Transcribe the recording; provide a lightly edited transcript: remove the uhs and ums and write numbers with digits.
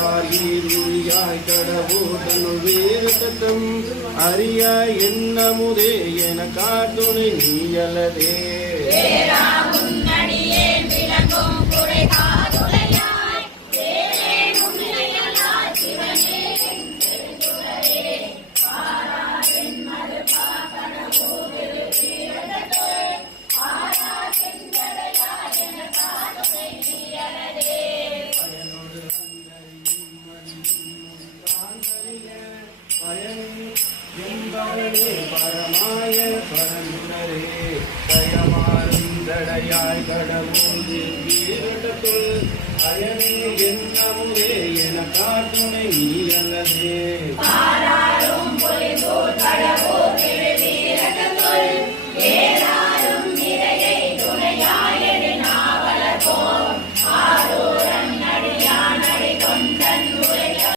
யார் ஈருயாய் கடவுதனுள் வேதத்தம் அறியாய் என்னமுதே என காட்டுணை நீயலதே பரமாய பரந்துணரே தயமாறுந்தடையாய் கடவுள் வீரத்துள் அயனே என்னமுதே என காட்டுணை நீ அல்லதே